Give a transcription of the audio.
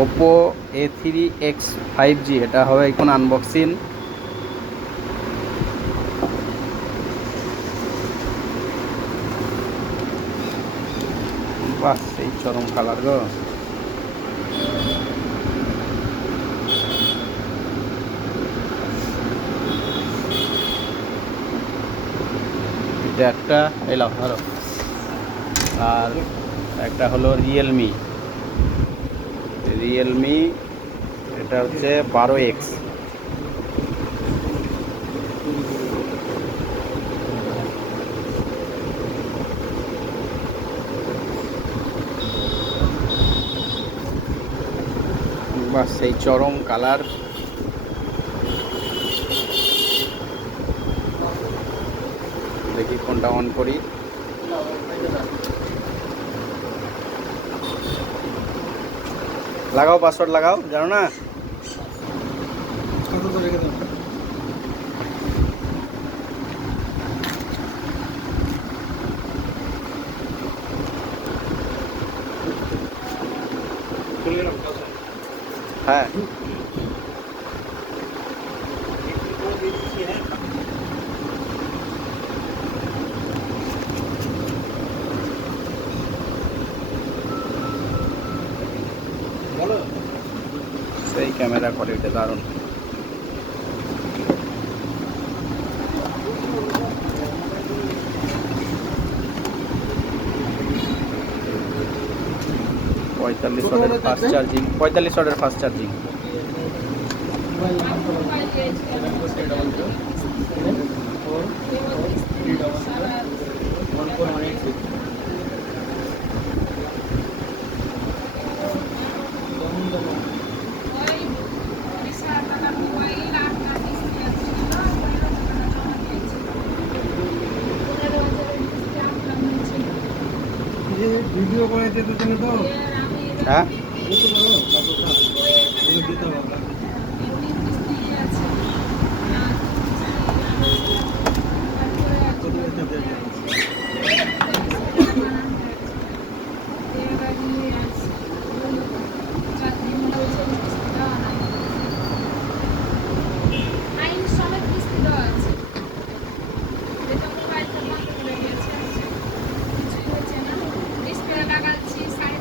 Oppo A3X 5G, এটা হবে এখন আনবক্সিং। বাহ, এই চরম কালার গো। এটা একটা এলাও ধরো। আর একটা হলো রিয়েলমি, এটা হচ্ছে 12X। বাহ, সেই চরম কালার। দেখি কোনটা অন করি। লাগাও, পাসওয়ার্ড লাগাও, জানো না? হ্যাঁ, সেই ক্যামেরা কোয়ালিটি দারুণ। পঁয়তাল্লিশ ওয়াটের ফাস্ট চার্জিং, 45 ওয়াটের ফাস্ট চার্জিং। ভিডিও করে দিতে তো হ্যাঁ,